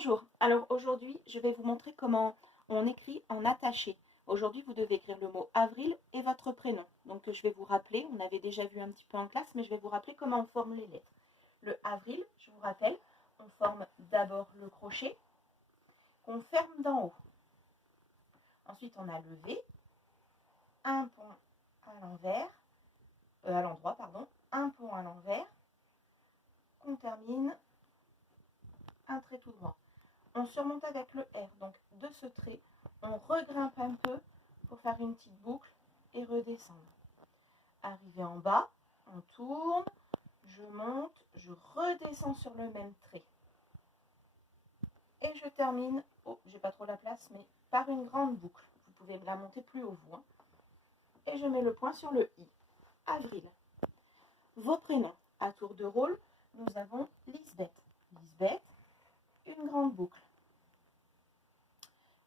Bonjour, alors aujourd'hui je vais vous montrer comment on écrit en attaché. Aujourd'hui vous devez écrire le mot avril et votre prénom. Donc je vais vous rappeler, on avait déjà vu un petit peu en classe, mais je vais vous rappeler comment on forme les lettres. Le avril, je vous rappelle, on forme d'abord le crochet qu'on ferme d'en haut. Ensuite on a le V, un pont à l'envers, à l'endroit, pardon, un pont à l'envers, qu'on termine un trait tout droit. On surmonte avec le R, donc de ce trait, on regrimpe un peu pour faire une petite boucle et redescendre. Arrivé en bas, on tourne, je monte, je redescends sur le même trait. Et je termine, j'ai pas trop la place, mais par une grande boucle. Vous pouvez la monter plus haut, vous. Et je mets le point sur le I. Avril. Vos prénoms. À tour de rôle, nous avons Lisbeth. Lisbeth, une grande boucle.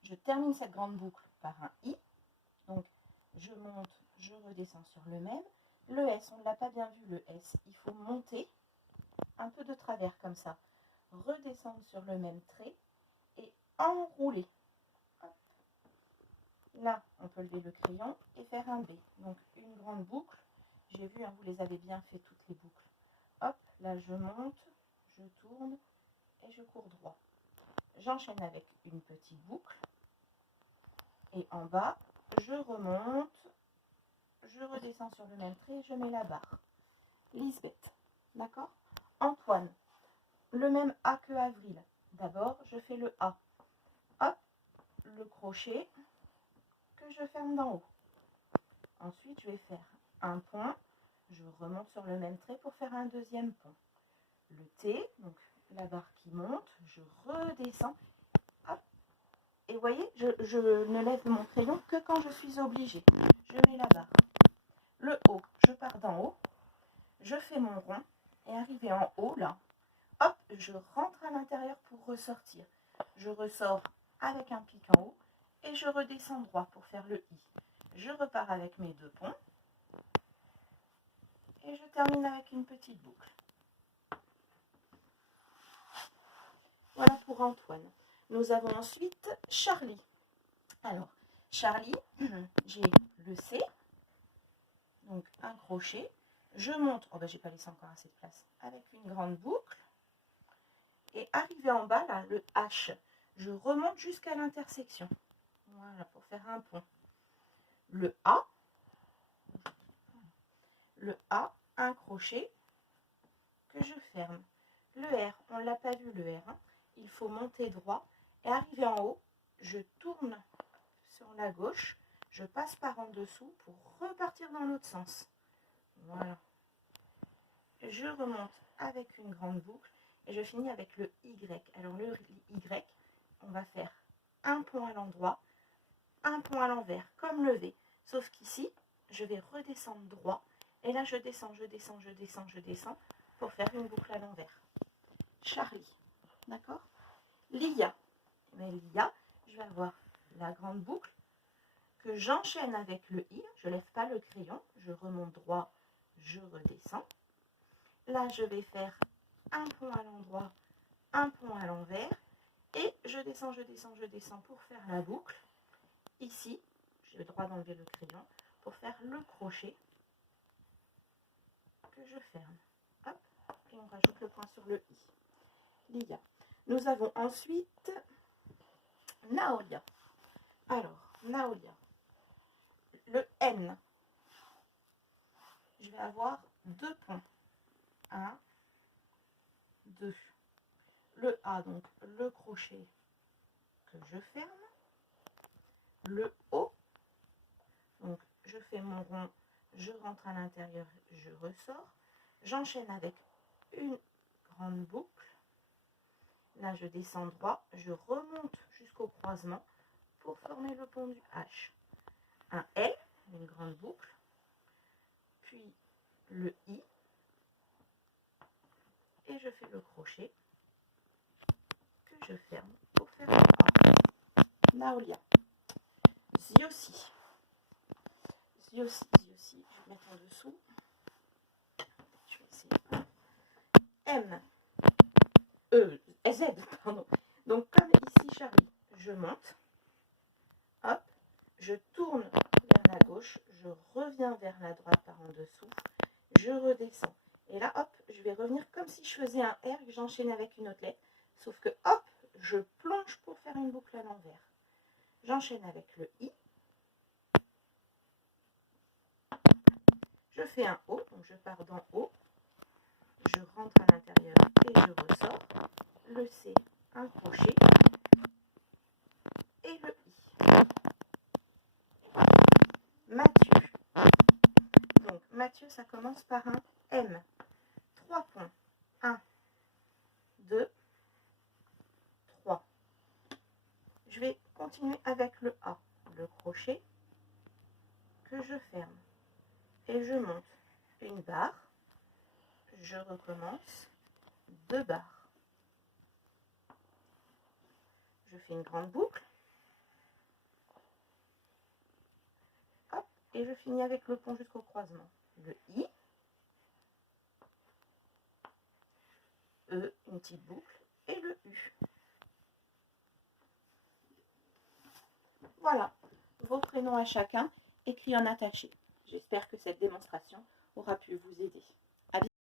Je termine cette grande boucle par un I. Donc, je monte, je redescends sur le même. Le S, on ne l'a pas bien vu, le S. Il faut monter un peu de travers comme ça. Redescendre sur le même trait et enrouler. Hop. Là, on peut lever le crayon et faire un B. Donc, une grande boucle. J'ai vu, hein, vous les avez bien fait toutes les boucles. Hop, là, je monte, je tourne et je cours droit. J'enchaîne avec une petite boucle. Et en bas, je remonte, je redescends sur le même trait et je mets la barre. Lisbeth, d'accord? Antoine, le même A que Avril. D'abord, je fais le A. Hop, le crochet que je ferme d'en haut. Ensuite, je vais faire un pont. Je remonte sur le même trait pour faire un deuxième pont. Le T, donc la barre qui monte, je redescends. Hop. Et vous voyez, je ne lève mon crayon que quand je suis obligée. Je mets la barre. Le O, je pars d'en haut, je fais mon rond et arrivé en haut là, hop, je rentre à l'intérieur pour ressortir. Je ressors avec un pic en haut et je redescends droit pour faire le I. Je repars avec mes deux ponts et je termine avec une petite boucle. Voilà pour Antoine. Nous avons ensuite Charlie. Alors, Charlie, j'ai le C, donc un crochet. Je monte, oh ben j'ai pas laissé encore assez de place, avec une grande boucle. Et arrivé en bas, là, le H, je remonte jusqu'à l'intersection. Voilà, pour faire un pont. Le A, un crochet que je ferme. Le R, on ne l'a pas vu le R, hein. Il faut monter droit. Et arrivé en haut, je tourne sur la gauche, je passe par en dessous pour repartir dans l'autre sens. Voilà. Je remonte avec une grande boucle et je finis avec le Y. Alors le Y, on va faire un pont à l'endroit, un pont à l'envers, comme le V. Sauf qu'ici, je vais redescendre droit. Et là, je descends, je descends, je descends, je descends pour faire une boucle à l'envers. Charlie, d'accord? Lia. Mais Lia, je vais avoir la grande boucle que j'enchaîne avec le I. Je ne lève pas le crayon, je remonte droit, je redescends. Là, je vais faire un pont à l'endroit, un pont à l'envers. Et je descends, je descends, je descends pour faire la boucle. Ici, j'ai le droit d'enlever le crayon pour faire le crochet que je ferme. Hop, et on rajoute le point sur le I. Lia. Nous avons ensuite Naolia. Alors, Naolia. Le N. Je vais avoir deux ponts. 1, 2. Le A, donc le crochet que je ferme. Le O, donc je fais mon rond, je rentre à l'intérieur, je ressors. J'enchaîne avec une grande boucle. Là, je descends droit, je remonte jusqu'au croisement pour former le pont du H. Un L, une grande boucle, puis le I, et je fais le crochet que je ferme pour faire un A. Naolia. Ziossi. Ziossi, je vais mettre en dessous. Je vais essayer. Z, pardon. Donc comme ici Charlie, je monte, hop, je tourne vers la gauche, je reviens vers la droite par en dessous, je redescends. Et là, hop, je vais revenir comme si je faisais un R et que j'enchaîne avec une autre lettre. Sauf que, hop, je plonge pour faire une boucle à l'envers. J'enchaîne avec le I. Je fais un O, donc je pars dans O. Je rentre à l'intérieur et je ressors. Le C, un crochet. Et le I. Mathieu. Donc, Mathieu, ça commence par un M. 3 points. 1, 2, 3. Je vais continuer avec le A, le crochet que je ferme. Et je monte une barre. Je recommence 2 barres. Je fais une grande boucle. Hop, et je finis avec le pont jusqu'au croisement. Le I. E, une petite boucle. Et le U. Voilà, vos prénoms à chacun, écrits en attaché. J'espère que cette démonstration aura pu vous aider.